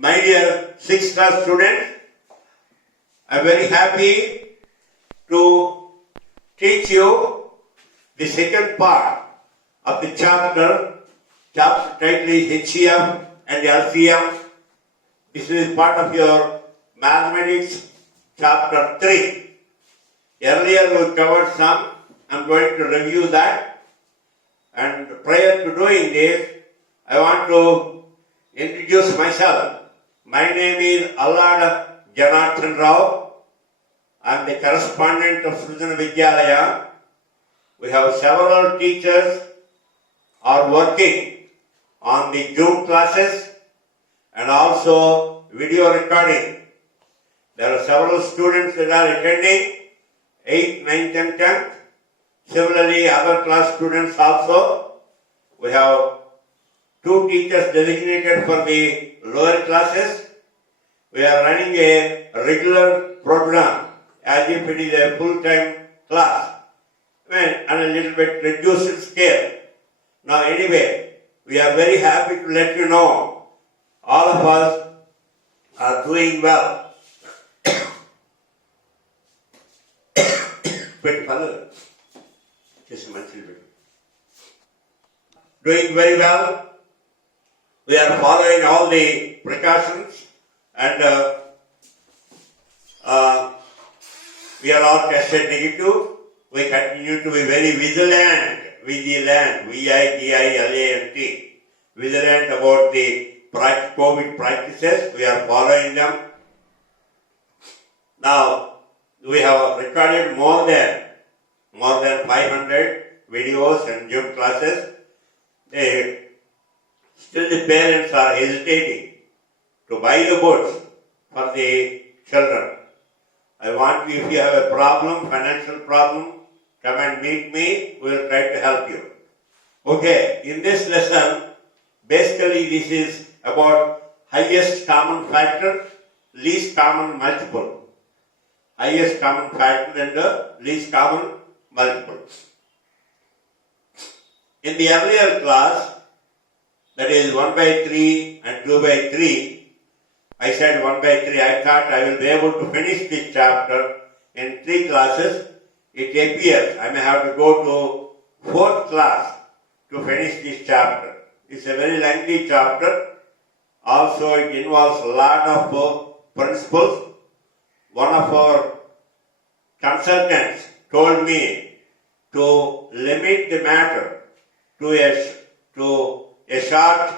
My dear 6th class students, I am very happy to teach you the second part of the chapter. Chapter title is HCF and LCM. This is part of your mathematics chapter 3. Earlier we covered some. I am going to review that. And prior to doing this, I want to introduce myself. My name is Allada Janardhana Rao. I am the correspondent of Sridhar Vidyalaya. We have several teachers are working on the Zoom classes and also video recording. There are several students that are attending 8th, 9th and 10th. Similarly, other class students also. We have 2 teachers designated for the lower classes. We are running a regular program as if it is a full-time class and a little bit reduced scale. Now anyway, we are very happy to let you know all of us are doing well. Doing very well. We are following all the precautions and we are all tested negative. We continue to be very vigilant, V-I-G-I-L-A-N-T, vigilant about the COVID practices. We are following them. Now, we have recorded more than 500 videos and Zoom classes. Still the parents are hesitating to buy the books for the children. I want you, if you have a problem, financial problem, come and meet me, we will try to help you. Okay, in this lesson, basically this is about highest common factor, least common multiple. Highest common factor and least common multiple. In the earlier class, that is 1 by 3 and 2 by 3, I said 1 by 3, I thought I will be able to finish this chapter in 3 classes. It appears I may have to go to 4th class to finish this chapter. It's a very lengthy chapter. Also, it involves a lot of principles. One of our consultants told me to limit the matter to a short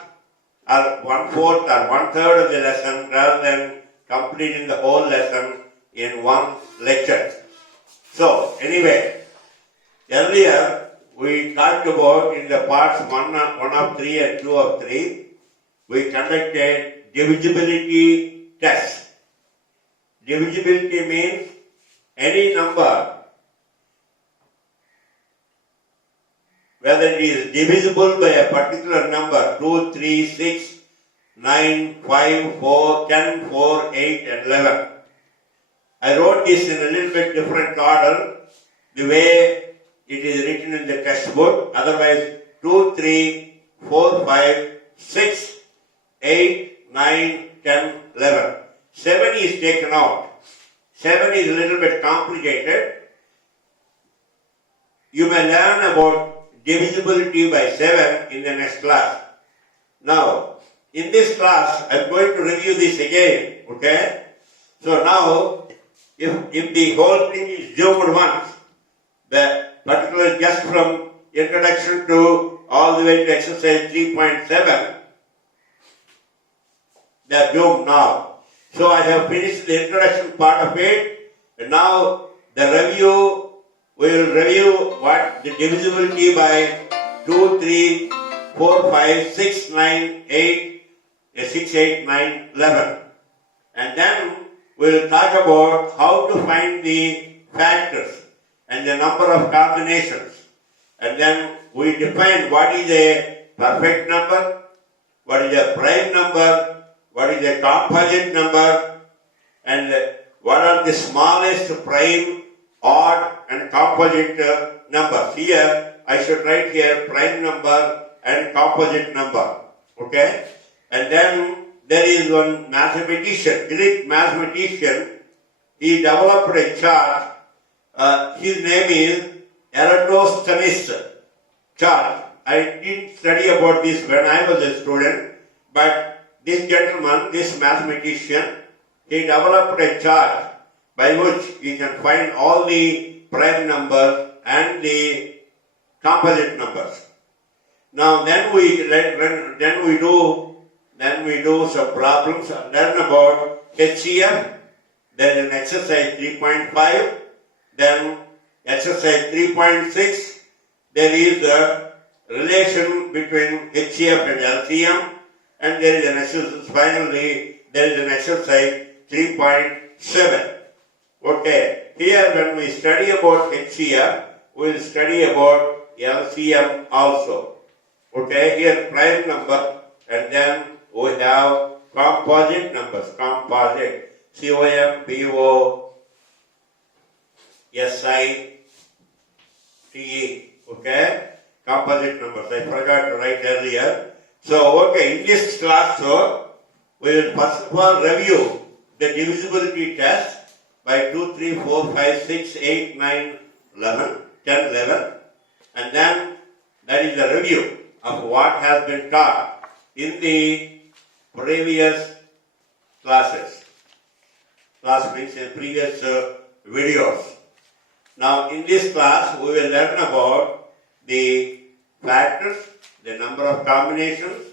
or 1/4 or 1/3 of the lesson rather than completing the whole lesson in one lecture. So, anyway, earlier we talked about in the parts 1 of 3 and 2 of 3, we conducted divisibility test. Divisibility means any number, whether it is divisible by a particular number, 2, 3, 6, 9, 5, 4, 10, 4, 8 and 11. I wrote this in a little bit different order, the way it is written in the textbook. Otherwise, 2, 3, 4, 5, 6, 8, 9, 10, 11. 7 is taken out. 7 is a little bit complicated. You may learn about divisibility by 7 in the next class. Now, in this class, I am going to review this again, okay? So now, if the whole thing is zoomed once, particularly just from introduction to all the way to exercise 3.7, they are zoomed now. So I have finished the introduction part of it, and now the review, we will review what the divisibility by 2, 3, 4, 5, 6, 9, 8, 6, 8, 9, 11. And then we will talk about how to find the factors and the number of combinations. And then we define what is a perfect number, what is a prime number, what is a composite number, and what are the smallest prime, odd and composite numbers. Here, I should write here prime number and composite number. Okay? And then there is one mathematician, Greek mathematician. He developed a chart. His name is Eratosthenes chart. I didn't study about this when I was a student, but this gentleman, this mathematician, he developed a chart by which you can find all the prime numbers and the composite numbers. Now then we do some problems and learn about HCF. There is an exercise 3.5. Then exercise 3.6. There is a relation between HCF and LCM. And there is an exercise, finally, there is an exercise 3.7. Okay, here when we study about HCF, we will study about LCM also. Okay, here prime number, and then we have composite numbers, composite, COMPOSITE, okay, composite numbers. I forgot to write earlier. So, okay, in this class, we will first of all review the divisibility test by 2, 3, 4, 5, 6, 8, 9, 11, 10, 11. And then that is a review of what has been taught in the previous classes. Class means in previous videos. Now in this class we will learn about the factors, the number of combinations,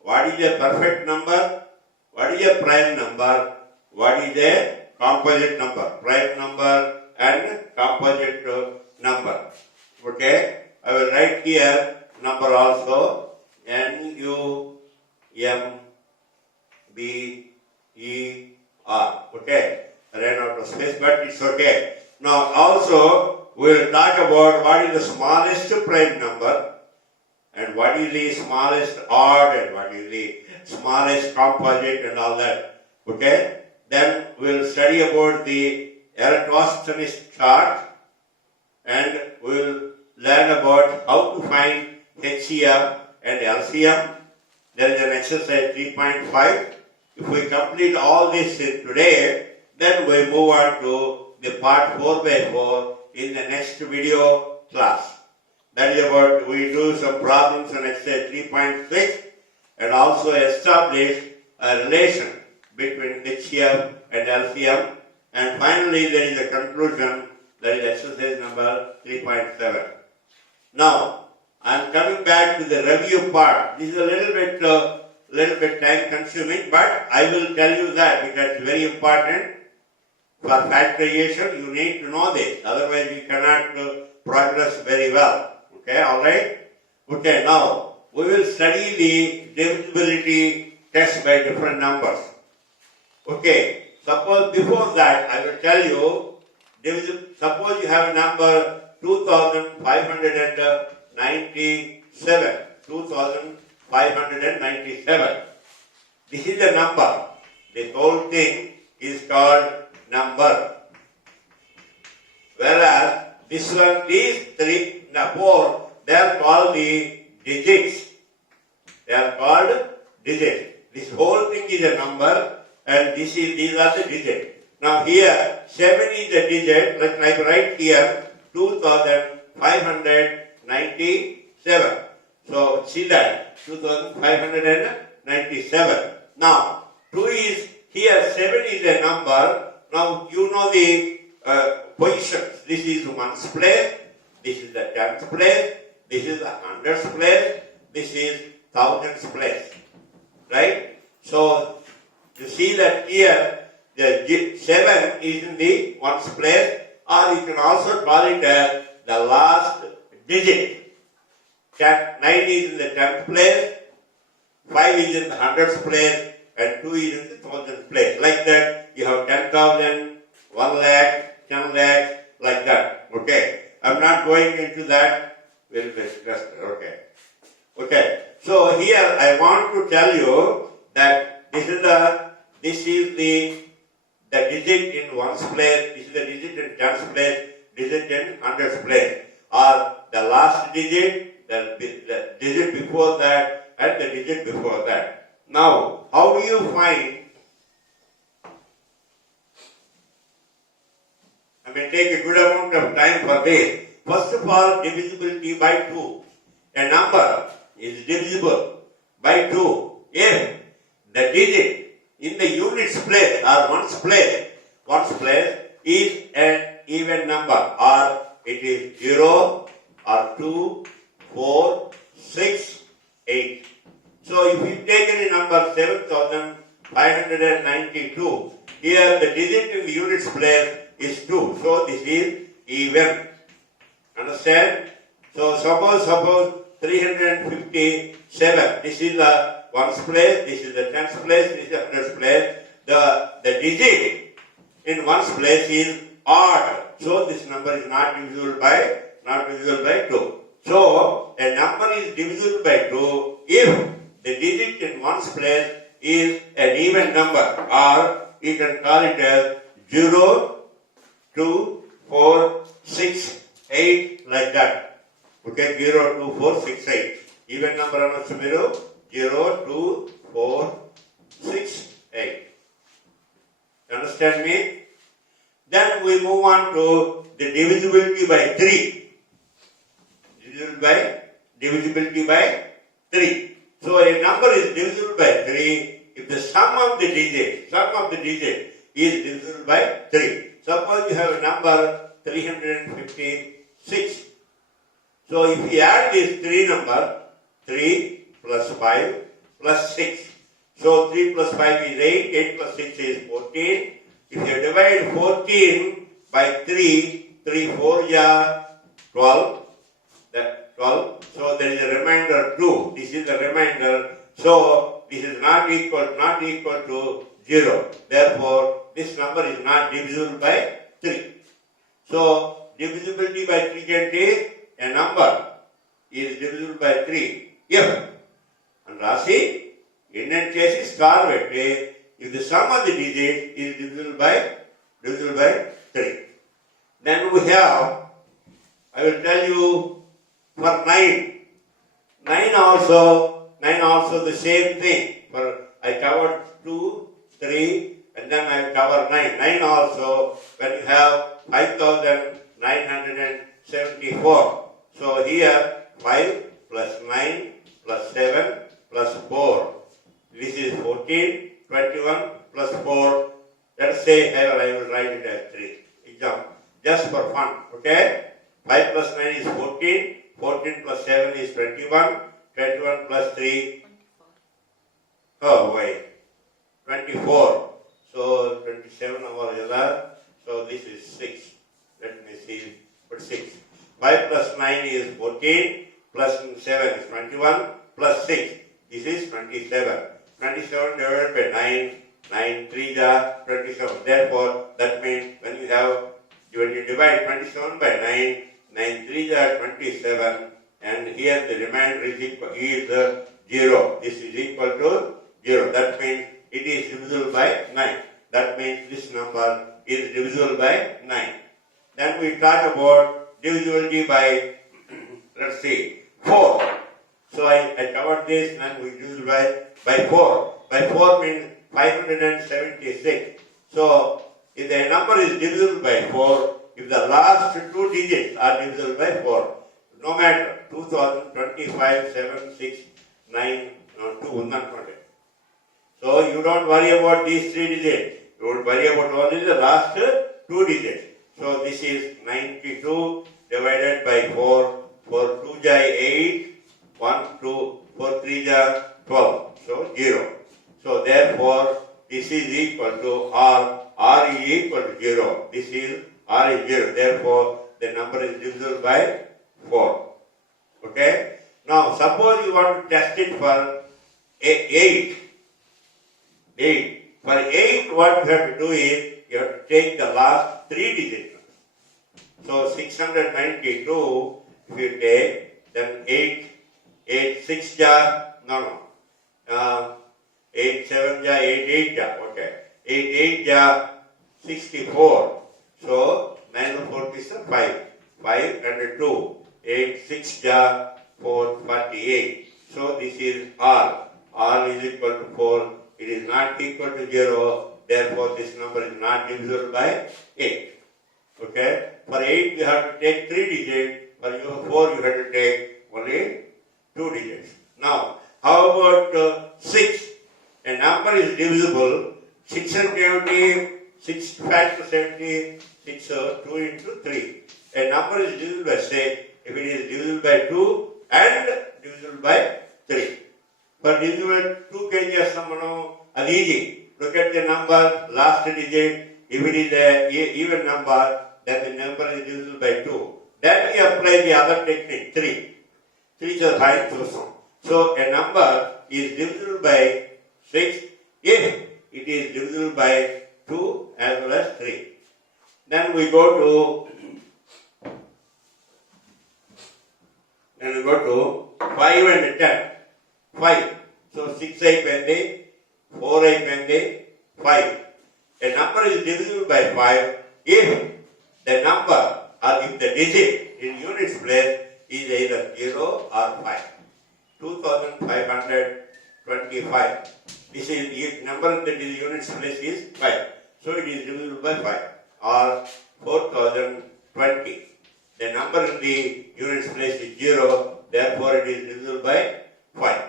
what is a perfect number, what is a prime number, what is a composite number, prime number and composite number. Okay, I will write here number also, N-U-M-B-E-R. Okay, I ran out of space, but it's okay. Now also we will talk about what is the smallest prime number and what is the smallest odd and what is the smallest composite and all that. Okay, then we will study about the Eratosthenes chart and we will learn about how to find HCF and LCM. There is an exercise 3.5. If we complete all this today, then we move on to the part 4x4 in the next video class. That is about, we do some problems on exercise 3.6 and also establish a relation between HCF and LCM. And finally, there is a conclusion, that is exercise number 3.7. Now, I am coming back to the review part. This is a little bit time consuming, but I will tell you that because it's very important. For factorization, you need to know this. Otherwise, you cannot progress very well. Okay, alright? Okay, now, we will study the divisibility test by different numbers. Okay, suppose before that, I will tell you, suppose you have a number 2597. 2597. This is the number. This whole thing is called number. Whereas this one, these four, they are called the digits. They are called digits. This whole thing is a number and these are the digits. Now here, 7 is a digit, like I write here, 2597. So see that, 2597. Now, 2 is, here 7 is a number. Now you know the positions. This is 1's place, this is the 10th place, this is the 100th place, this is 1000th place. Right? So you see that here the 7 is in the 1's place, or you can also call it as the last digit. 9 is in the 10th place, 5 is in the 100th place, and 2 is in the 1000th place. Like that, you have 10,000, 1 lakh, 10 lakhs, like that. Okay. I'm not going into that. We'll discuss. Okay. Okay. So here I want to tell you that this is the digit in 1's place, this is the digit in 10th place, digit in 100th place, or the last digit, the digit before that, and the digit before that. Now, how do you find? I may take a good amount of time for this. First of all, divisibility by 2. A number is divisible by 2 if the digit in the units place or ones place is an even number, or it is 0 or 2, 4, 6, 8. So if you take any number 7592, here the digit in the units place is 2. So this is even. Understand? So suppose 357. This is the ones place, this is the tens place, this is the hundreds place. The digit in ones place is odd. So this number is not divisible by 2. So a number is divisible by 2 if the digit in ones place is an even number, or you can call it as 0, 2, 4, 6, 8, like that. Okay, 0, 2, 4, 6, 8. Even number on 0, 2, 4, 6, 8. Understand me? Then we move on to the divisibility by 3. Divisibility by 3. So a number is divisible by 3 if the sum of the digit is divisible by 3. Suppose you have a number 356. So if you add these 3 numbers, 3 plus 5 plus 6. So 3 plus 5 is 8, 8 plus 6 is 14. If you divide 14 by 3, 3 4 is 12. That 12. So there is a remainder 2. This is the remainder. So this is not equal to 0. Therefore, this number is not divisible by 3. So divisibility by 3 can take a number is divisible by 3 if, and Rasi, Indian case is if the sum of the digits is divisible by 3. Then we have, I will tell you, for 9. 9 also the same thing. For I covered 2, 3, and then I cover 9. 9 also, when you have 5,974. So here 5 plus 9 plus 7 plus 4. This is 14, 21 plus 4. Let's say I will write it as 3. Example. Just for fun. Okay? 5 plus 9 is 14. 14 plus 7 is 21. 21 plus 3. Oh, wait. 24. So 27 over 11. So this is 6. Let me see. Put 6. 5 plus 9 is 14. Plus 7 is 21. Plus 6. This is 27. 27 divided by 9. 9 3 is 27. Therefore, that means when you divide 27 by 9, 9 3 is 27. And here the remainder is 0. This is equal to 0. That means it is divisible by 9. That means this number is divisible by 9. Then we talk about divisibility by, let's see, 4. So I covered this and we divisible by 4. By 4 means 576. So if the number is divisible by 4, if the last 2 digits are divisible by 4, no matter 2025, 7, 6, 9, 2, 120. So you don't worry about these 3 digits. You would worry about only the last 2 digits. So this is 92 divided by 4. 4 2 is 8. 1, 2, 4 3 is 12. So 0. So therefore this is equal to R. R is equal to 0. This is R is 0. Therefore the number is divisible by 4. Okay? Now suppose you want to test it for 8. 8. For 8, what you have to do is, you have to take the last 3 digits. So 692, if you take, then 8, 6 ja, 8 7 ja, 8 8 ja, okay. 8 8 ja, 64. So 9 4 is 5. 5 and 2. 8 6 ja, 4 48. So this is R. all is equal to 4. It is not equal to 0. Therefore, this number is not divisible by 8. Okay? For 8, you have to take 3 digits. For 4, you have to take only 2 digits. Now, how about 6? A number is divisible. 6 and 70, 6 factor 70, 6, 2 into 3. A number is divisible by 6 if it is divisible by 2 and divisible by 3. For divisible 2 kg, that's easy. Look at the number, last digit. If it is an even number, then the number is divisible by 2. Then we apply the other technique, 3. 3 is a high chosen. So a number is divisible by 6 if it is divisible by 2 as well as 3. Then we go to 5 and 10. 5. So 6 ayipindi, 4 ayipindi, 5. A number is divisible by 5 if the number or if the digit in units place is either 0 or 5. 2525. This is the number that is units place is 5. So it is divisible by 5. Or 4020. The number in the units place is 0. Therefore it is divisible by 5.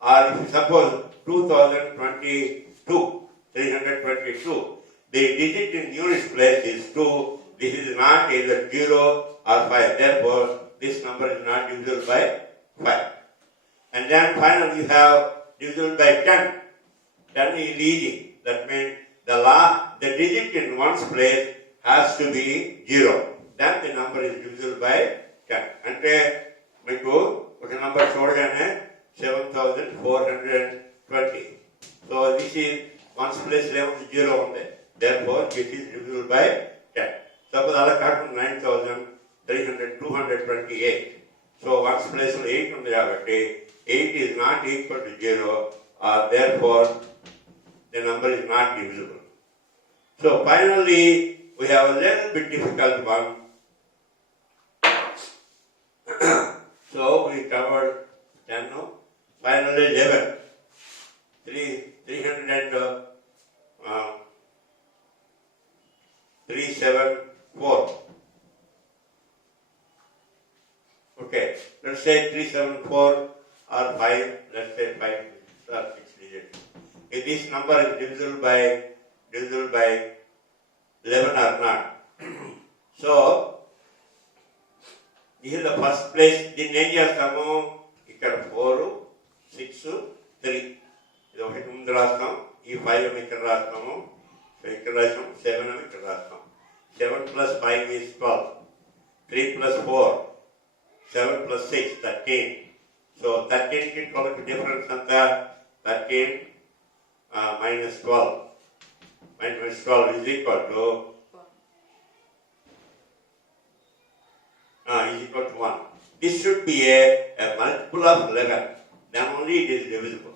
Or if you suppose 2022, 322. The digit in units place is 2. This is not either 0 or 5. Therefore, this number is not divisible by 5. And then finally you have divisible by 10. 10 is easy. That means the digit in one's place has to be 0. Then the number is divisible by 10. Ante meeku oka number chodagane 7420. So this is one's place level 0 undi. Therefore, it is divisible by 10. Suppose ala kaakunda 9228. So one's place 8 undi kabatti 8 is not equal to 0, therefore the number is not divisible. So finally, we have a little bit difficult one. So we covered 10, finally 11. 374. Okay, let's say 374 or 5, let's say 5 or 6 digits. If this number is divisible by 11 or not. So, this is the first place. This name is 4, 6, 3. This is 5 7 7 plus 5 is 12. 3 plus 4. 7 plus 6, 13. So 13 ki 12 difference anta 13 minus 12. Minus 12 is equal to 1. This should be a multiple of 11. Then only it is divisible.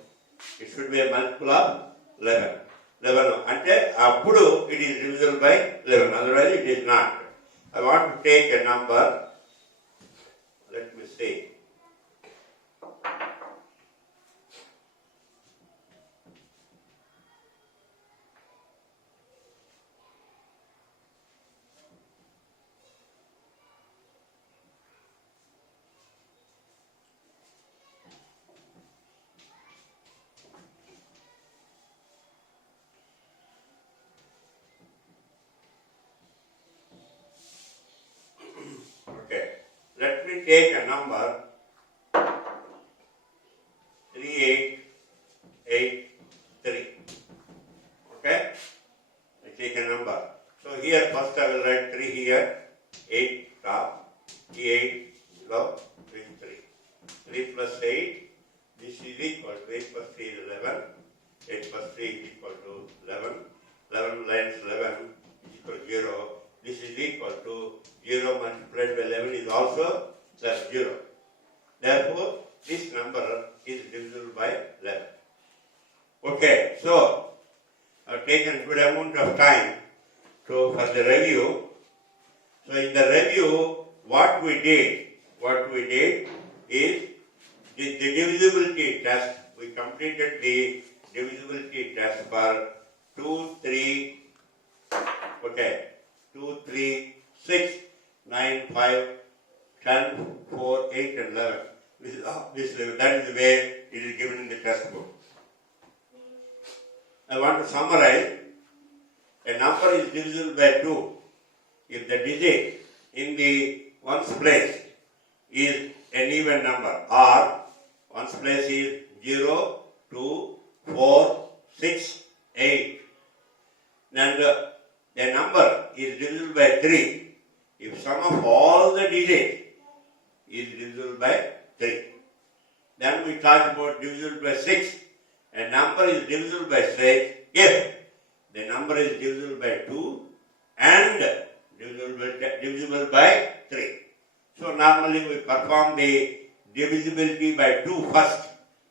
It should be a multiple of 11. 11. Ante appudu it is divisible by 11. Otherwise it is not. I want to take a number. Let me see. Okay. Let me take a number 3883. Okay? I take a number. So here first I will write 3 here, 8 top, 8 below, 3. 3 plus 8, this is equal to 8 plus 3 is 11. 8 plus 3 is equal to 11. 11 lines 11 is equal to 0. This is equal to 0 multiplied by 11 is also plus 0. Therefore, this number is divisible by 11. Okay, so I've taken good amount of time for the review. So in the review, what we did is the divisibility test we completed the divisibility test for 2, 3, okay, 2, 3, 6, 9, 5, 10, 4, 8 and 11. That is the way it is given in the test book. I want to summarize. A number is divisible by 2 if the digit in the ones place is an even number, or ones place is 0, 2, 4, 6, 8. And a number is divisible by 3 if sum of all the digits is divisible by 3. Then we talk about divisible by 6. A number is divisible by 6 if the number is divisible by 2 and divisible by 3. So normally we perform the divisibility by 2 first,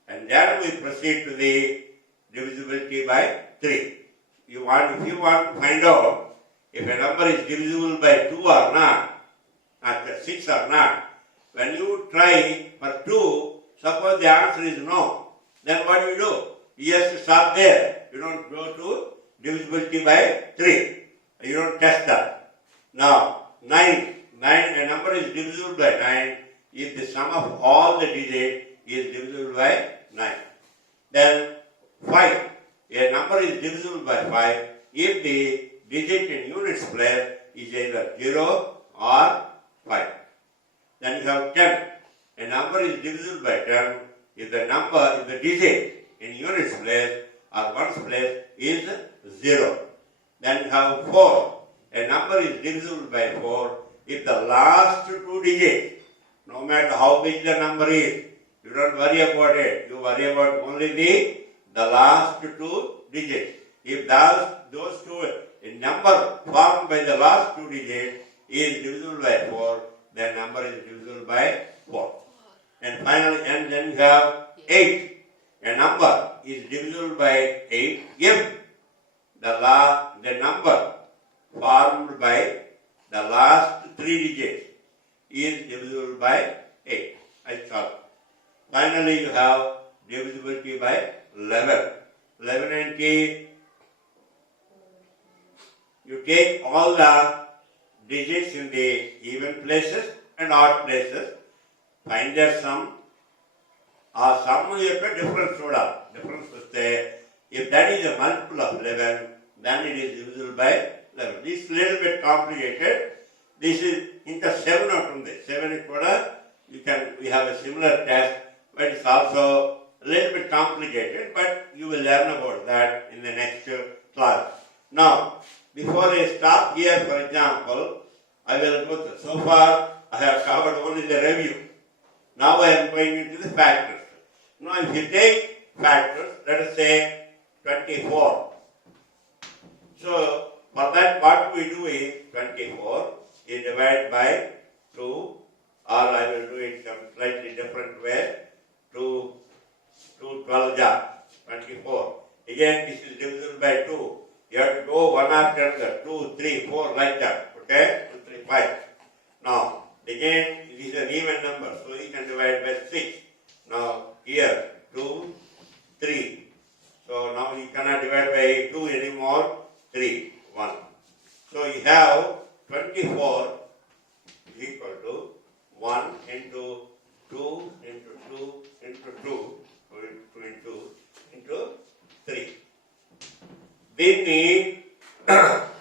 and then we proceed to the divisibility by 3. If you want to find out if a number is divisible by 2 or not, 6 or not, when you try for 2, suppose the answer is no, then what do? You have to stop there. You don't go to divisibility by 3. You don't test that. Now, 9, a number is divisible by 9 if the sum of all the digits is divisible by 9. Then 5, a number is divisible by 5 if the digit in units place is either 0 or 5. Then you have 10, a number is divisible by 10 if the digit in units place or ones place is 0. Then you have 4, a number is divisible by 4 if the last 2 digits, no matter how big the number is, you don't worry about it. You worry about only the last 2 digits. If those two, a number formed by the last 2 digits is divisible by 4, then number is divisible by 4. And finally, and then you have 8. A number is divisible by 8 if the number formed by the last 3 digits is divisible by 8. I thought. Finally, you have divisibility by 11. 11 and key. You take all the digits in the even places and odd places, find their sum. A sum is a difference if that is a multiple of 11, then it is divisible by 11. This is a little bit complicated. This is into 7 ఉంటుంది. 7 కూడా we have a similar test, but it's also a little bit complicated, but you will learn about that in the next class. Now, before I stop here, for example, I will go through. So far, I have covered only the review. Now I am going into the factors. Now, if you take factors, let us say 24. So, for that, what we do is 24 is divided by 2, or I will do it some slightly different way, 2 12 jar, 24. Again, this is divisible by 2. You have to go one after the 2, 3, 4 like that. Okay? 2, 3, 5. Now, again, it is an even number, so you can divide by 6. Now, here, 2, 3. So, now you cannot divide by 2 anymore. 3, 1. So, you have 24 is equal to 1 into 2 into 2 into 2 into 3. దీన్ని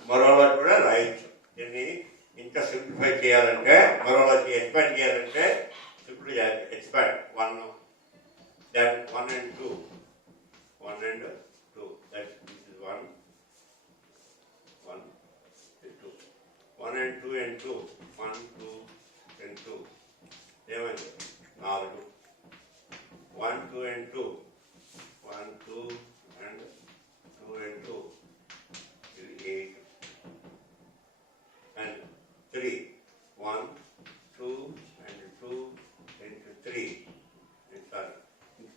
మరోలా కూడా రాయొచ్చు. దీన్ని ఇంకా simplify చేయాలంటే, మరోలా expand చేయాలంటే simplify చేయాలి. Expand 1, then 1 and 2, 1 and 2. This is 1 and 2, 1 and 2 and 2, 1, 2 and 2. ఏమైంది? 4. 1, 2 and 2, 1, 2 and 2 and 2, 8 and 3, 1, 2 and 2 into 3, sorry,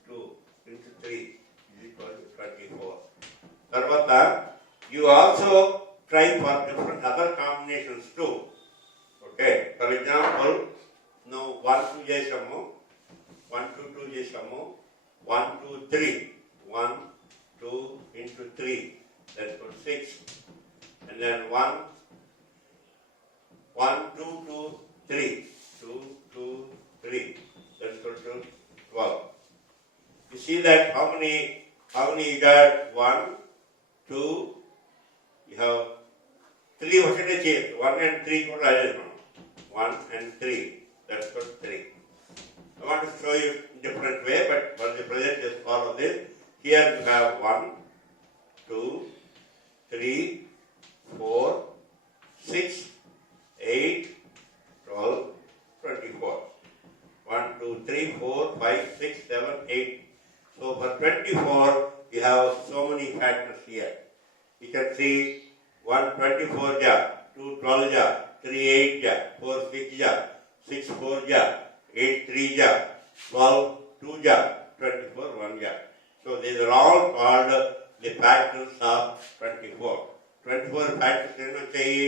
2 into 3 is equal to 24. తర్వాత you also try for different other combinations too. Okay, for example, now 1, 2 చేసాము, 1, 2, 2 చేసాము, 1, 2, 3. 1, 2 into 3. That's equal to 6. And then 1, 2, 2, 3. 2, 2, 3. That's equal to 12. You see that how many you got? 1, 2, you have 3 percentages. 1 and 3 could add 1 and 3. That's equal to 3. I want to show you different way, but for the present just follow this. Here you have 1, 2, 3, 4, 6, 8, 12, 24. 1, 2, 3, 4, 5, 6, 7, 8. So for 24, you have so many factors here. You can see 1, 24 ja, 2, 12 ja, 3, 8 ja, 4, 6 ja, 6, 4 ja, 8, 3 ja, 12, 2 ja, 24, 1 ja. So these are all called the factors of 24. 24 factors ఎన్ని వచ్చాయి?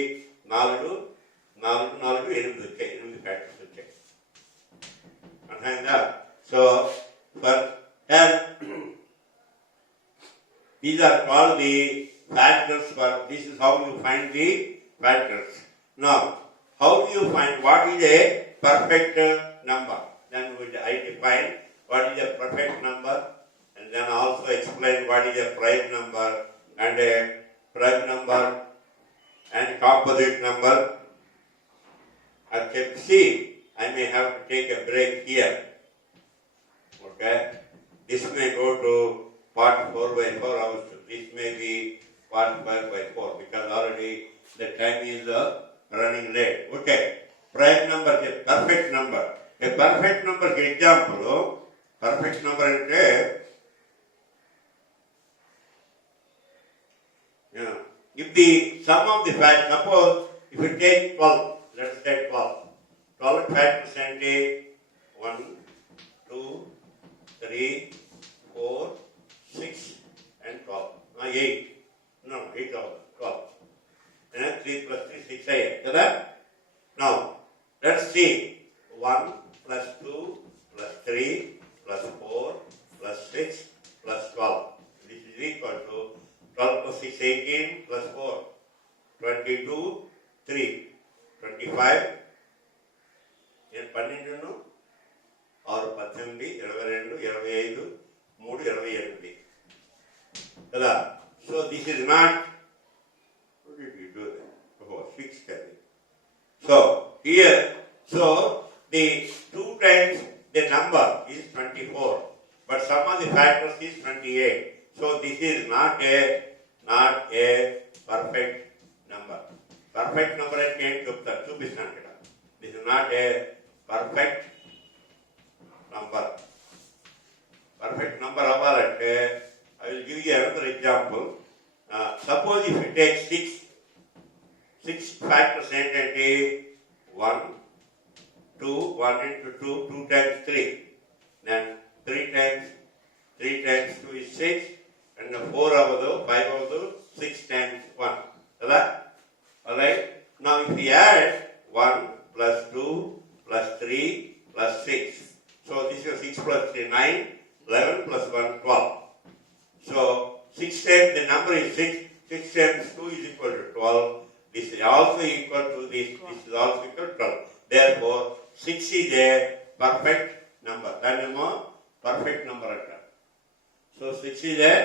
4, 4, 4, 8 వచ్చాయి. 8 factors వచ్చాయి. అర్థమైందా? So for these are called the factors for, this is how you find the factors. Now, how do you find what is a perfect number? Then I define what is a perfect number and then also explain what is a prime number and a prime number and composite number. I can see I may have to take a break here. Okay? This may go to part 4 by 4 hours. This may be part 5 by 4 because already the time is running late. Okay. Prime number is a perfect number. A perfect number example, perfect number is if the sum of the facts, suppose if you take 12, let's take 12. 12 fact percentage 1, 2, 3, 4, 6 and 12. 8. No, 8 of 12. And then 3 plus 3, 6, 8. Now, let's see. 1 plus 2 plus 3 plus 4 plus 6 plus 12. This is equal to 12 plus 6, 18 plus 4. 22, 3. 25. And 12, 6, 18, 22, 25, 3, 28. So this is not, what did we do then? Oh, 6 carry. So here, so the 2 times the number is 24, but sum of the factors is 28. So this is not a perfect number. Perfect number అంటే ఏంటి చెప్తారు, చూపిస్తాను ఇక్కడ. This is not a perfect number. Perfect number అవ్వాలంటే I will give you another example. Suppose if you take 6 factors ఏంటంటే 1, 2, 1 into 2, 2 times 3. Then 3 times 2 is 6. And 4 avadu, 5 avadu, 6 times 1. Alright? Now if we add 1 plus 2 plus 3 plus 6. So this is 6 plus 3, 9, 11 plus 1, 12. So 6 times the number is 6. 6 times 2 is equal to 12. This is also equal to this. This is also equal to 12. Therefore, 6 is a perfect number. That is more perfect number. So 6 is a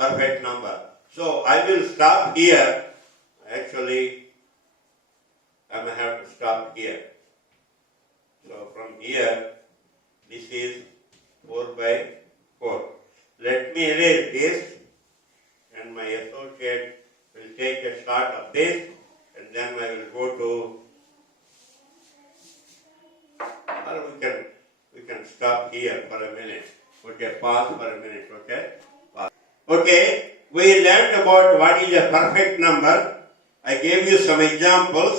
perfect number. So I will stop here. Actually, I may have to stop here. So from here, this is 4 by 4. Let me erase this, and my associate will take a shot of this, and then I will go to, or we can stop here for a minute. Okay, pause for a minute, okay? Pause. Okay, we learned about what is a perfect number. I gave you some examples.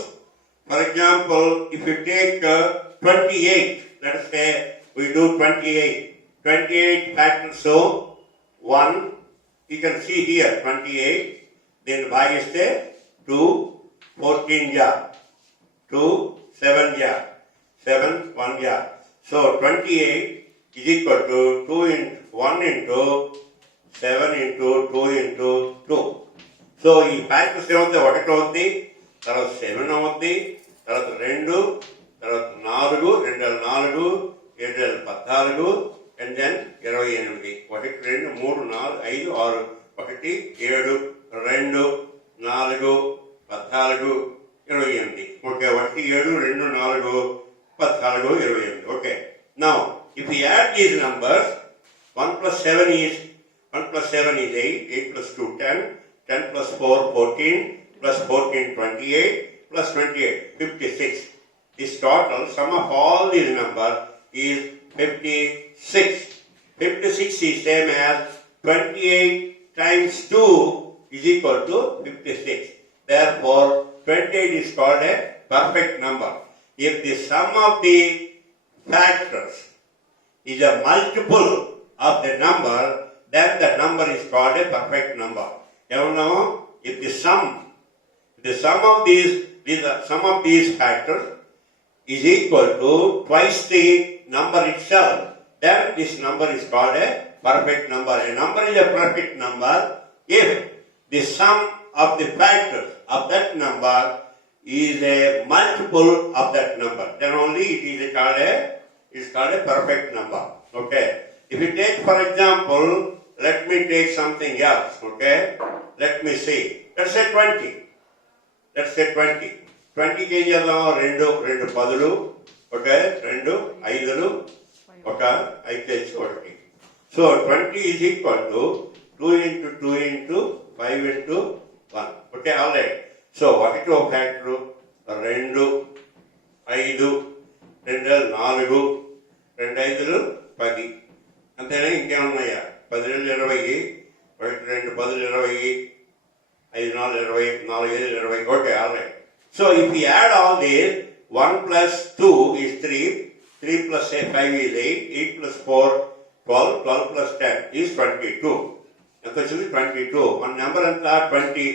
For example, if you take 28, let us say we do 28. 28 factors, so 1, you can see here 28, then bhagiste 2, 14 ja, 2, 7 ja, 7, 1 ja. So 28 is equal to 1 into 7 into 2 into 2. So ఈ factors ఏమవుతాయి, 1 అవుద్ది, తర్వాత 7 అవుద్ది, తర్వాత 2, తర్వాత 4, 2 4, 7 14, and then 28. 1 2 3 4 5 6 1 7 2 4 14 28. Okay, 1 7 2 4 14 28. Okay. Now, if we add these numbers, 1 plus 7 is 8, 8 plus 2 10, 10 plus 4 14, plus 14 28, plus 28 56. This total sum of all these numbers is 56. 56 is same as 28 times 2 is equal to 56. Therefore, 28 is called a perfect number. If the sum of the factors is a multiple of the number, then the number is called a perfect number. You know, if the sum of these factors is equal to twice the number itself, then this number is called a perfect number. A number is a perfect number if the sum of the factors of that number is a multiple of that number. Then only it is called a perfect number. Okay. If you take, for example, let me take something else. Okay. Let me see. Let's say 20. 20 కి ఏం చేద్దాం, 2 10, okay, 2 5, ఒక 5 తెచ్చి 1. So 20 is equal to 2 into 2 into 5 into 1. Okay, all right. So 1 ఒక factor, 2 5, 2 4, 2 5 10. అంతేనా, ఇంకేమున్నాయా? 10 20, 1 2 10 20, 5 4 20, 4 5 20. Okay, all right. So if we add all these, 1 plus 2 is 3, 3 plus 5 is 8, 8 plus 4, 12, 12 plus 10 is 22. And so 22. One number and 20.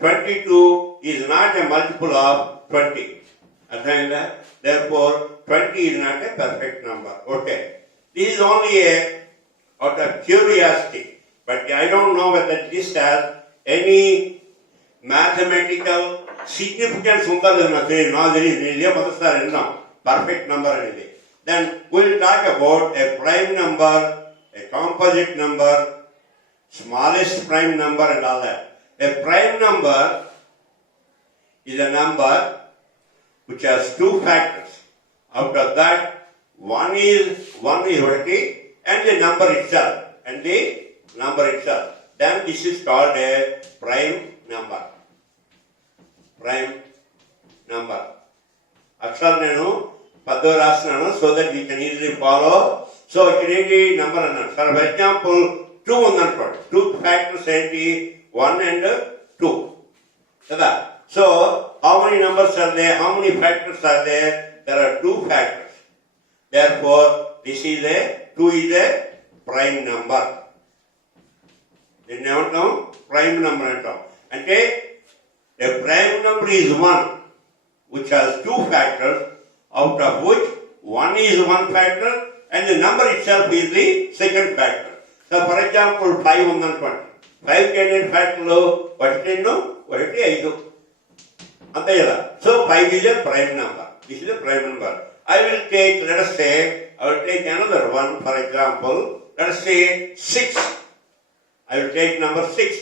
22 is not a multiple of 20. Therefore, 20 is not a perfect number. Okay. This is only out of curiosity. But I don't know whether this has any mathematical significance ఉందా లేదు నాకు తెలియదు. నేను మొదటిసారి విన్నాం perfect number అనేది. Then will talk about a prime number, a composite number, smallest prime number and all that. A prime number is a number which has two factors. Out of that, one is 1 and the number itself. Then this is called a prime number. అక్షరాలు నేను పెద్దగా రాస్తున్నాను so that you can easily follow. So ఇక్కడ ఏంటి number అన్నాను. For example 2 ఉందనుకోండి. 2 factors ఏంటి, 1 and 2 కదా. So how many numbers are they, how many factors are they? There are 2 factors. Therefore this is 2 is a prime number. దీన్ని ఏమంటాం, prime number అంటాం. అంటే a prime number is one which has 2 factors, out of which one is one factor and the number itself is the second factor. So for example 5 ఉందనుకోండి. 5 కి ఎన్ని ఫ్యాక్టర్లు, 1 2 1 5 అంతే కదా. So 5 is a prime number. This is a prime number. I will take another one. For example, let us say 6. I will take number 6.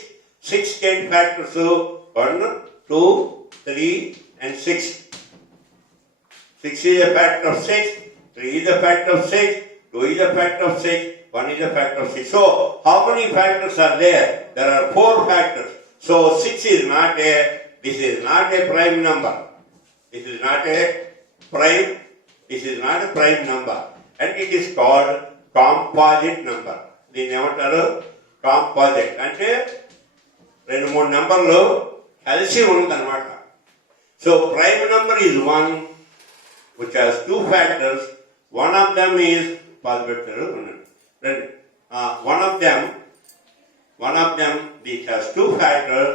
6 can factors 1, 2, 3 and 6. 6 is a factor of 6, 3 is a factor of 6, 2 is a factor of 6, 1 is a factor of 6. So, how many factors are there? There are 4 factors. So, 6 is not a prime number. This is not a prime number. And it is called composite number. దీన్ని ఏమంటారు, composite. అంటే 2-3 నంబర్లు కలిసి ఉందన్నమాట. So prime number is 1 which has 2 factors. One of them is one of them which has 2 factors.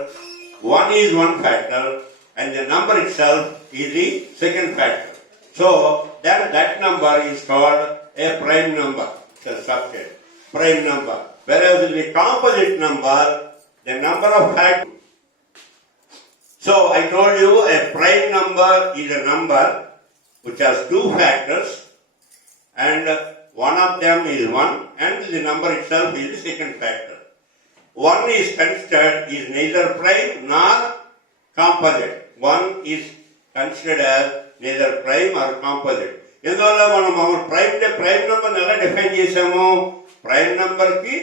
One is one factor and the number itself is the second factor. So that number is called a prime number. So subset, prime number. Whereas in the composite number, the number of factors. So I told you a prime number is a number which has two factors and one of them is 1 and the number itself is the second factor. 1 is considered is neither prime nor composite. 1 is considered as neither prime or composite. ఎందువల్ల మనం prime number ఎలా define చేసాము? Prime number కి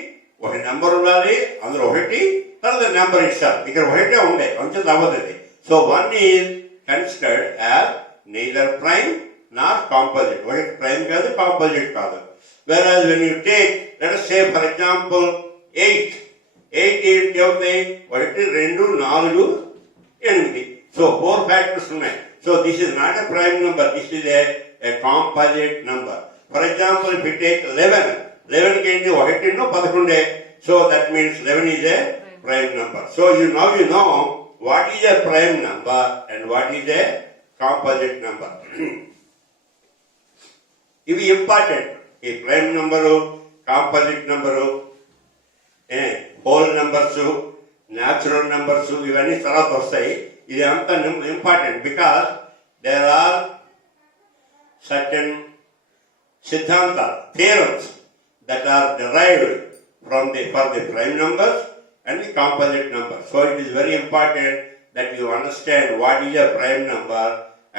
ఒక number ఉండాలి, అందులో ఒకటి తర్వాత నెంబర్ ఇస్తారు. ఇక్కడ ఒకటే ఉండే కొంచెం అవ్వదు. So 1 is considered as neither prime nor composite. ఒకటి ప్రైమ్ కాదు, కాంపోజిట్ కాదు. Whereas when you take, let us say for example 8 ఏంటి అవుతాయి? 1 2 4 8. సో 4 ఫ్యాక్టర్స్ ఉన్నాయి. So this is not a prime number, this is a composite number. For example, if you take 11 కి ఏంటి 1 11. So that means 11 is a prime number. So you know what is a prime number and what is a composite number. ఇవి important. ఈ prime number, composite number, whole numbers, natural numbers ఇవన్నీ తర్వాత వస్తాయి. ఇది అంత important because there are certain siddhanta, theorems that are derived for the prime numbers and the composite numbers. So it is very important that you understand what is a prime number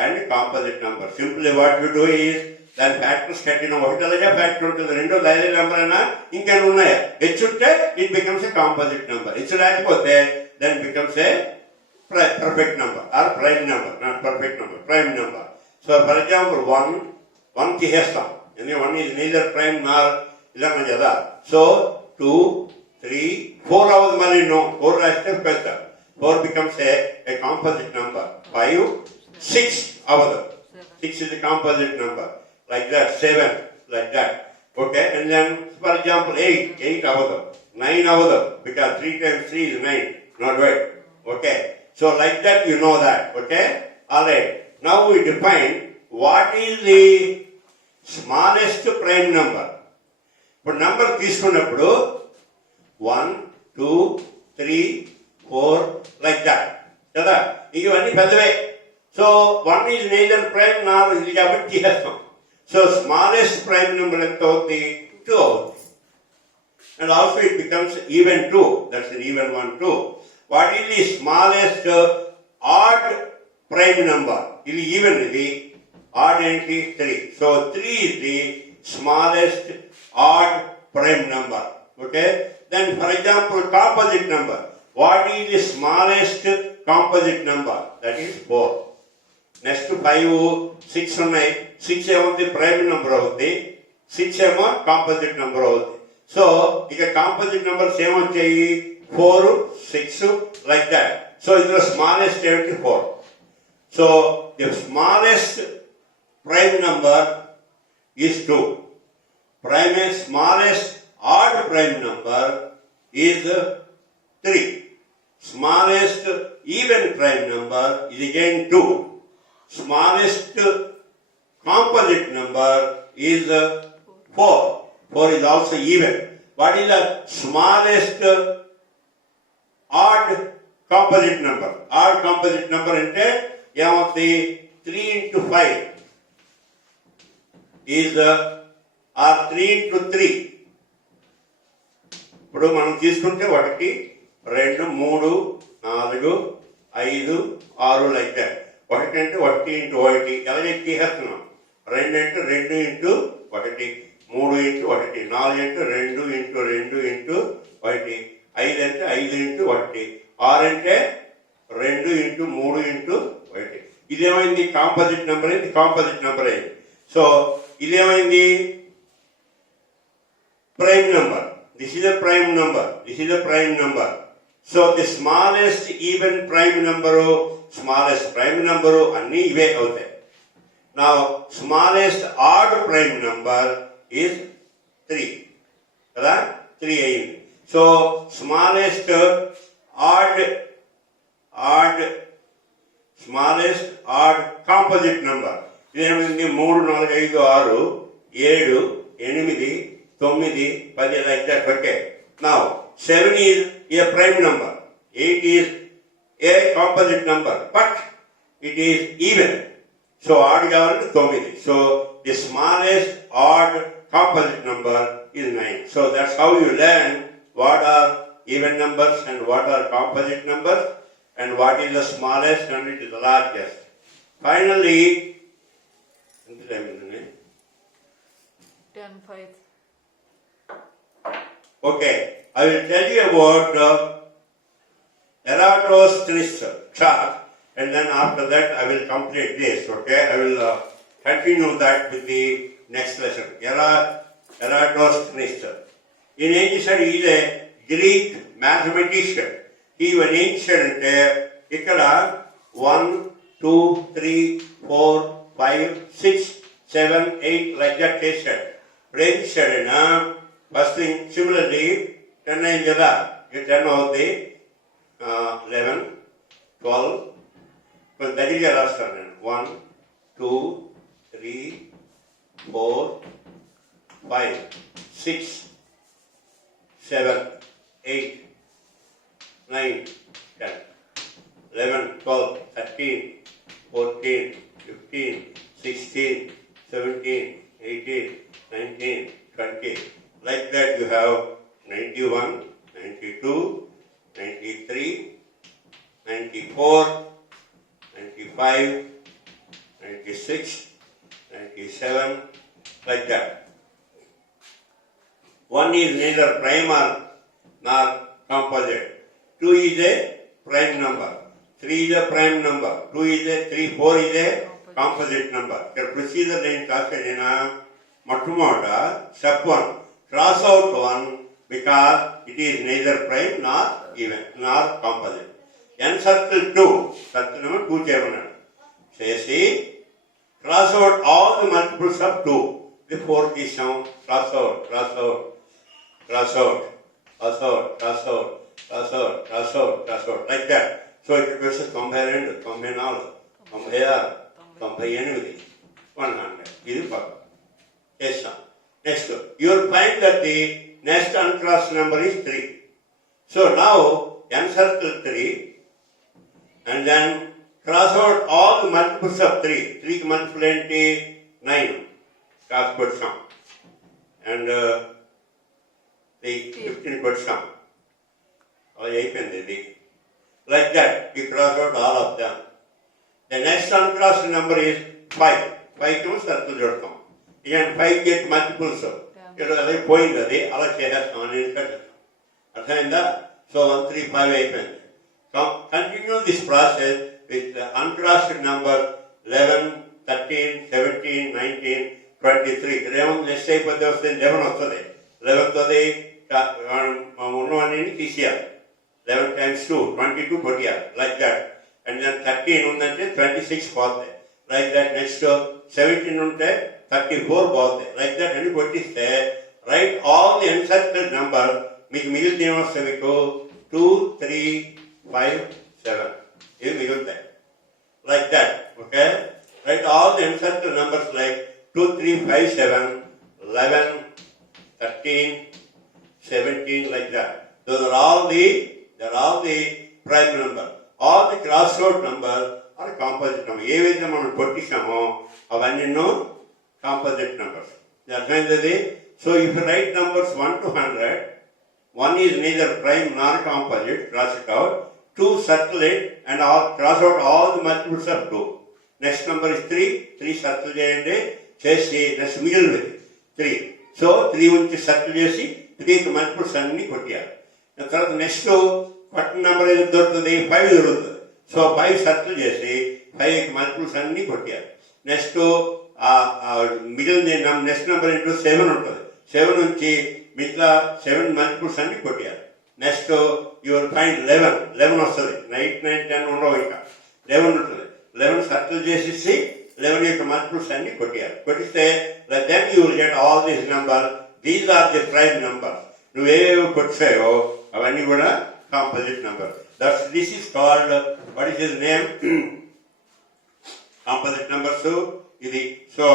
and a composite number. Simply what you do is దాని factors కట్టిన ఒకటిలాగా factor ఉంటుంది, రెండో line number అయినా ఇంకేమైనా ఉన్నాయా? హెచ్చుంటే it becomes a composite number, హెచ్ లేకపోతే then becomes a perfect number or prime number, not perfect number, prime number. So for example 1 తీసేస్తాం, ఎందుకంటే 1 ఈజ్ నీదర్ ప్రైమ్ నార్ ఇలా కదా. సో 2 3 4 అవ్వదు, మళ్ళీ 4 రాస్తే పెద్ద 4 బికమ్స్ ఏ కాంపోజిట్ నెంబర్. 5 6 అవ్వదు, 6 is a composite number. Like that, 7, like that. Okay, and then for example 8 avadu, 9 avadu, because 3 times 3 is 9, not right. Okay, so like that you know that. Okay, alright. Now we define what is the smallest prime number. But number తీసుకున్నప్పుడు 1 2 3 4 like that కదా. ఇవన్నీ పెద్దవే. So 1 is neither prime nor ఇది కాబట్టి తీసేస్తాం. So smallest prime number ఎంత అవుతుంది? 2 అవుతుంది. And also it becomes even 2. That's an even one 2. What is the smallest odd prime number? ఇది even, ఇది odd ఏంటి? 3. So 3 is the smallest odd prime number. Okay. Then for example composite number. What is the smallest composite number? That is 4. Next 5 6 ఉన్నాయి. 6 ఏమవుతుంది? Prime number అవుతుంది, 6 ఏమో composite number అవుతుంది. So ఇక composite numbers ఏమొచ్చాయి? 4 6 like that. So ఇందులో smallest ఏమిటి? 4. So the smallest prime number is 2. Smallest odd prime number is 3. Smallest even prime number is again 2. Smallest composite number is 4. 4 is also even. What is the smallest odd composite number? Odd composite number ante ఏమవుతుంది? 3 into 5 is or 3 into 3. ఇప్పుడు మనం తీసుకుంటే 1 2 3 4 5 6 like that. 1 అంటే 1 into 1 ఎలా తీసేస్తున్నాం? 2 అంటే 2 into 1, 3 into 1, 4 అంటే 2 into 2 into 1, 5 అంటే 5 into 1, 6 అంటే 2 into 3 into 1. ఇదేమైంది? కాంపోజిట్ నెంబర్ అయింది, కాంపోజిట్ నెంబర్ అయింది. సో ఇదేమైంది? Prime number. This is a prime number, this is a prime number. So the smallest even prime number, smallest prime number అన్ని ఇవే అవుతాయి. నా smallest odd prime number is 3 కదా, 3 అయింది. So smallest smallest odd composite number ఇదేమైంది? 3 4 5 6 7 8, 9, 10 like that. Okay. Now 7 is a prime number. 8 is a composite number, but it is even. So odd kavalante 9. So the smallest odd composite number is 9. So that's how you learn what are even numbers and what are composite numbers and what is the smallest and it is the largest. Finally, 10:05. Okay, I will tell you about Eratosthenes chart, and then after that I will complete this. Okay, I will continue that with the next lesson. Eratosthenes. In ancient, he is a Greek mathematician. He was ancient. Ikkada 1, 2, 3, 4, 5, 6, 7, 8 like that station. Range first thing, similarly, 10 is the 10 of the 11, 12, but that is the last one. 1, 2, 3, 4, 5, 6, 7, 8, 9, 10, 11, 12, 13, 14, 15, 16, 17, 18, 19, 20. Like that you have 91, 92, 93, 94, 95, 96, 97, like that. One is neither prime nor composite. 2 is a prime number. 3 is a prime number. 2 is a 3, 4 is a composite number. The procedure in Matumota, step 1. Cross out 1 because it is neither prime nor even nor composite. Encircle 2. Circle number 2 chevron. Say, cross out all the multiples of 2. The fourth is sound. Cross out, cross out, cross out, cross out, cross out, cross out, cross out, cross out. Like that. So it was a compare 100. This is yes, sir. Next, you will find that the next uncrossed number is 3. So now, encircle 3 and then cross out all the multiples of 3. 3 multiplied 9. Cross put sum. And the 15 put sum. Like that, you cross out all of them. The next uncrossed number is 5. 5 comes circle jodtam. Again, 5 get multiples of. Point so 1, 3, 5 continue this process with the uncrossed number 11, 13, 17, 19, 23. 11, let's say, but there was 11 11 times 2, 22 like that. And then 13 26 like that. Next 17 34 like that. And what is there? Write all the encircled numbers. Make 2, 3, 5, 7. Like that. Okay? Write all the encircled numbers like 2, 3, 5, 7, 11, 13, 17, like that. Those are all the prime number. All the crossroad number are composite number. Even composite numbers. So if you write numbers 1 to 100, 1 is neither prime nor composite, cross it out. 2 circle it and cross out all the multiples of 2. Next number is 3. 3 circle cheyandi. Chesi next middle with 3. So 3 unchi circle chesi 3 multiples anni kottiyali. Next what number is 5 dorutadi. So 5 circle chesi 5 multiples anni kottiyali. Next middle next number into 7 untadi. 7 unchi mitla 7 multiples anni kottiyali. Next you will find 11. 11 vastadi. 8, 9, 10 undavu. 11 untadi. 11 circle chesi 11 యొక్క multiples అన్ని కొట్టారు. కొట్టిస్తే then you will get all these numbers. These are the prime numbers. నువ్వు ఏవేవి కొట్టాయో అవన్నీ కూడా composite number. This is called, what is his name? Composite numbers. So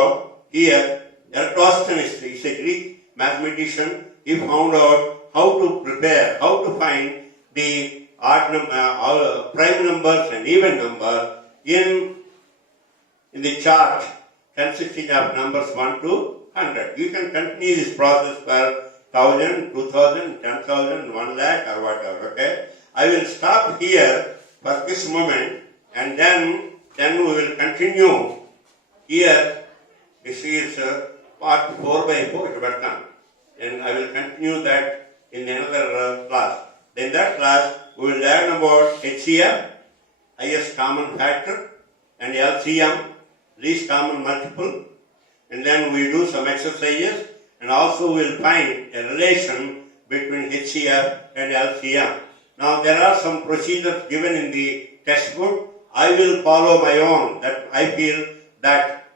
here Eratosthenes is a Greek mathematician. He found out how to prepare, how to find the prime numbers and even numbers in the chart consisting of numbers 1 to 100. You can continue this process for 1000, 2000, 10,000, 1 lakh or whatever, okay? I will stop here for this moment and then we will continue here. This is part 4 by 4, and I will continue that in another class. In that class, we will learn about HCF, highest common factor, and LCM, least common multiple, and then we do some exercises, and also we will find a relation between HCF and LCM. Now there are some procedures given in the textbook. I will follow my own. That I feel that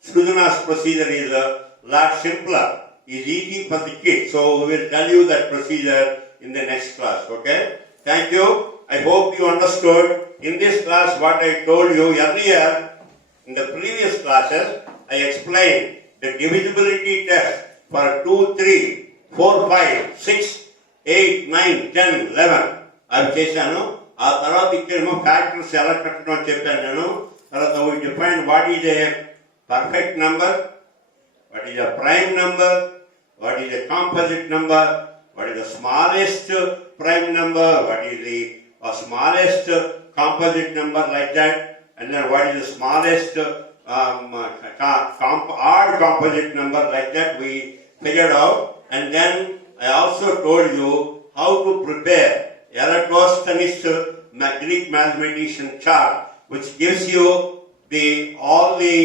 Srujana's procedure is a lot simpler, is easy for the kids. So we will tell you that procedure in the next class, okay? Thank you. I hope you understood in this class what I told you earlier. In the previous classes, I explained the divisibility test for 2, 3, 4, 5, 6, 8, 9, 10, 11. I చేశాను. ఆ తర్వాత ఇక్కడేమో factors ఎలా కట్టడం అని చెప్పాను నేను. తర్వాత we defined what is a perfect number, what is a prime number, what is a composite number, what is the smallest prime number, what is the smallest composite number, like that, and then what is the smallest odd composite number, like that we figured out. And then I also told you how to prepare Eratosthenes Greek mathematician chart, which gives you all the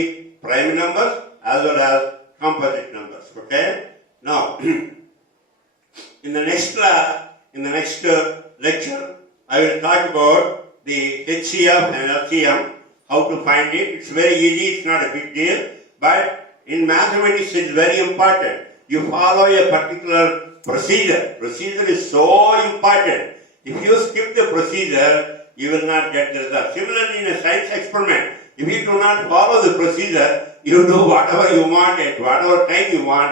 prime numbers as well as composite numbers. Okay? Now, in the next class, in the next lecture, I will talk about the HCF and LCM, how to find it. It's very easy, it's not a big deal, but in mathematics it's very important. You follow a particular procedure. Procedure is so important. If you skip the procedure, you will not get the result. Similarly, in a science experiment, if you do not follow the procedure, you do whatever you want at whatever time you want,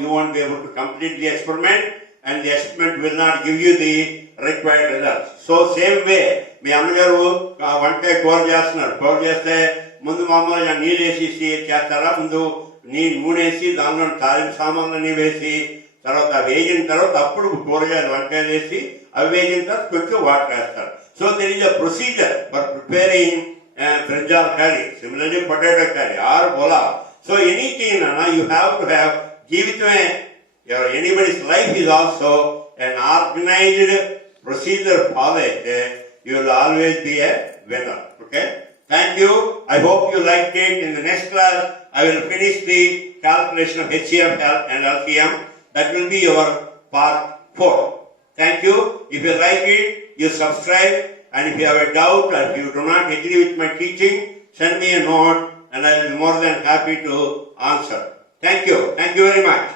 you won't be able to complete the experiment, and the experiment will not give you the required results. So same way, మీ అమ్మగారు వంకాయ కూర చేస్తున్నారు. కూర చేస్తే ముందు మామూలుగా నీళ్ళు వేసి చేస్తారా? ముందు నూనెసి దానిలో తాలింపు సామాన్లన్నీ వేసి తర్వాత వేగిన తర్వాత అప్పుడు కూరగాయలు వంకాయలు వేసి అవి వేగిన తర్వాత కొంచెం వాటర్ వేస్తారు. So there is a procedure for preparing brinjal curry, similarly potato curry or pulao. So anything you have to have జీవితమే, anybody's life is also an organized procedure follow it. You will always be a winner. Okay? Thank you. I hope you liked it. In the next class, I will finish the calculation of HCF and LCM. That will be your part 4. Thank you. If you like it, you subscribe. And if you have a doubt or if you do not agree with my teaching, send me a note and I will be more than happy to answer. Thank you. Thank you very much.